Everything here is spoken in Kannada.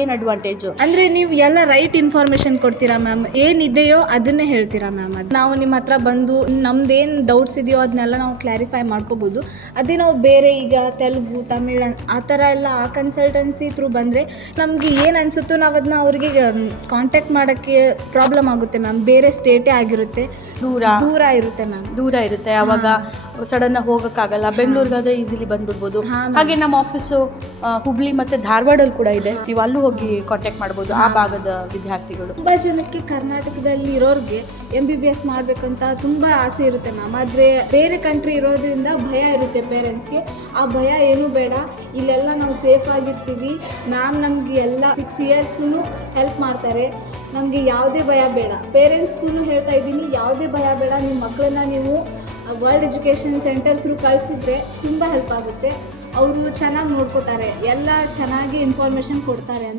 ಏನು ಅಡ್ವಾಂಟೇಜು. ಅಂದರೆ ನೀವು ಎಲ್ಲ ರೈಟ್ ಇನ್ಫಾರ್ಮೇಷನ್ ಕೊಡ್ತೀರಾ ಮ್ಯಾಮ್, ಏನಿದೆಯೋ ಅದನ್ನೇ ಹೇಳ್ತೀರಾ ಮ್ಯಾಮ್. ಅದು ನಾವು ನಿಮ್ಮ ಹತ್ರ ಬಂದು ನಮ್ದೇನು ಡೌಟ್ಸ್ ಇದೆಯೋ ಅದನ್ನೆಲ್ಲ ನಾವು ಕ್ಲಾರಿಫೈ ಮಾಡ್ಕೋಬೋದು. ಅದೇ ನಾವು ಬೇರೆ ಈಗ ತೆಲುಗು, ತಮಿಳ್ ಆ ಥರ ಎಲ್ಲ ಆ ಕನ್ಸಲ್ಟೆನ್ಸಿ ಥ್ರೂ ಬಂದರೆ ನಮಗೆ ಏನು ಅನಿಸುತ್ತೋ ನಾವು ಅದನ್ನ ಅವರಿಗೆ ಕಾಂಟ್ಯಾಕ್ಟ್ ಮಾಡೋಕ್ಕೆ ಪ್ರಾಬ್ಲಮ್ ಆಗುತ್ತೆ ಮ್ಯಾಮ್. ಬೇರೆ ಸ್ಟೇಟೇ ಆಗಿರುತ್ತೆ, ದೂರ ಇರುತ್ತೆ ಮ್ಯಾಮ್. ದೂರ ಇರುತ್ತೆ, ಆವಾಗ ಸಡನ್ನಾಗಿ ಹೋಗೋಕ್ಕಾಗಲ್ಲ. ಬೆಂಗಳೂರಿಗಾದ್ರೆ ಈಸಿಲಿ ಬಂದ್ಬಿಡ್ಬೋದು. ಹಾಗೆ ನಮ್ಮ ಆಫೀಸು ಹುಬ್ಳಿ ಮತ್ತು ಧಾರವಾಡಲ್ಲಿ ಕೂಡ ಇದೆ, ನೀವು ಅಲ್ಲೂ ಹೋಗಿ ಕಾಂಟ್ಯಾಕ್ಟ್ ಮಾಡ್ಬೋದು ಆ ಭಾಗದ ವಿದ್ಯಾರ್ಥಿಗಳು. ತುಂಬ ಜನಕ್ಕೆ ಕರ್ನಾಟಕದಲ್ಲಿ ಇರೋರಿಗೆ MBBS ಮಾಡಬೇಕಂತ ತುಂಬ ಆಸೆ ಇರುತ್ತೆ ಮ್ಯಾಮ್. ಆದರೆ ಬೇರೆ ಕಂಟ್ರಿ ಇರೋದ್ರಿಂದ ಭಯ ಇರುತ್ತೆ ಪೇರೆಂಟ್ಸ್ಗೆ. ಆ ಭಯ ಏನೂ ಬೇಡ, ಇಲ್ಲೆಲ್ಲ ನಾವು ಸೇಫ್ ಆಗಿರ್ತೀವಿ ಮ್ಯಾಮ್. ನಮಗೆ ಎಲ್ಲ 6 ಇಯರ್ಸೂ ಹೆಲ್ಪ್ ಮಾಡ್ತಾರೆ, ನಮಗೆ ಯಾವುದೇ ಭಯ ಬೇಡ. ಪೇರೆಂಟ್ಸ್ಗೂ ಹೇಳ್ತಾ ಇದ್ದೀನಿ, ಯಾವುದೇ ಭಯ ಬೇಡ. ನಿಮ್ಮ ಮಕ್ಕಳನ್ನ ನೀವು ವರ್ಲ್ಡ್ ಎಜುಕೇಷನ್ ಸೆಂಟರ್ ಥ್ರೂ ಕಳಿಸಿದ್ರೆ ತುಂಬ ಹೆಲ್ಪ್ ಆಗುತ್ತೆ. ಅವರು ಚೆನ್ನಾಗಿ ನೋಡ್ಕೋತಾರೆ, ಎಲ್ಲ ಚೆನ್ನಾಗಿ ಇನ್ಫಾರ್ಮೇಷನ್ ಕೊಡ್ತಾರೆ ಅಂತ